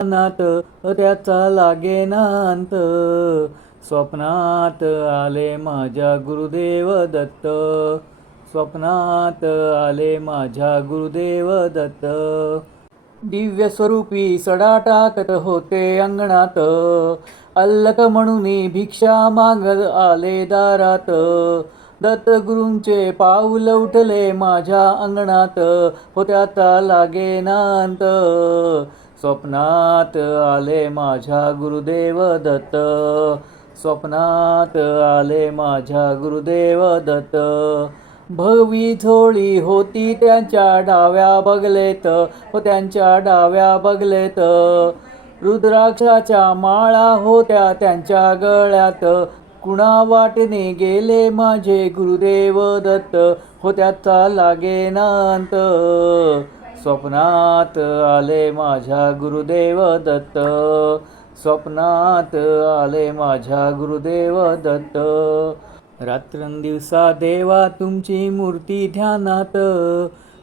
नात त्याचा लागेना अंत. स्वप्नात आले माझ्या गुरुदेव दत्त. स्वप्नात आले माझ्या गुरुदेव दत्त. दिव्य स्वरूपी सडा टाकत होते अंगणात. अल्लक म्हणून भिक्षा मागत आले दारात. दत्तगुरूंचे पाऊल उठले माझ्या अंगणात. हो त्याचा लागेना अंत. स्वप्नात आले माझ्या गुरुदेव दत्त. स्वप्नात आले माझ्या गुरुदेव दत्त. भगवी झोळी होती त्यांच्या डाव्या बगलेत. हो त्यांच्या डाव्या बगलेत. रुद्राक्षाच्या माळा होत्या त्यांच्या गळ्यात. कुणा वाटेने गेले माझे गुरुदेव दत्त. हो त्याचा लागेना अंत. स्वप्नात आले माझ्या गुरुदेव दत्त. स्वप्नात आले माझ्या गुरुदेव दत्त. रात्रंदिवसा देवा तुमची मूर्ती ध्यानात.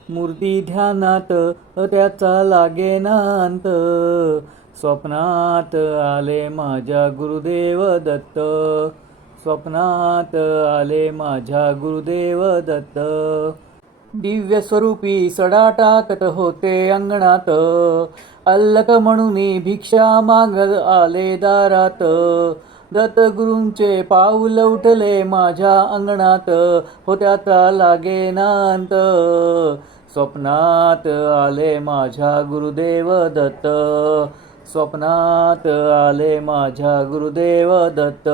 मूर्ती ध्यानात त्याचा लागेना अंत. स्वप्नात आले माझ्या गुरुदेव दत्त. स्वप्नात आले माझ्या गुरुदेव दत्त. दिव्य स्वरूपी सडा टाकत होते अंगणात. अल्लक म्हणून भिक्षा मागत आले दारात. दत्तगुरूंचे पाऊल उठले माझ्या अंगणात. हो त्याचा लागेना अंत. स्वप्नात आले माझ्या गुरुदेव दत्त. स्वप्नात आले माझ्या गुरुदेव दत्त.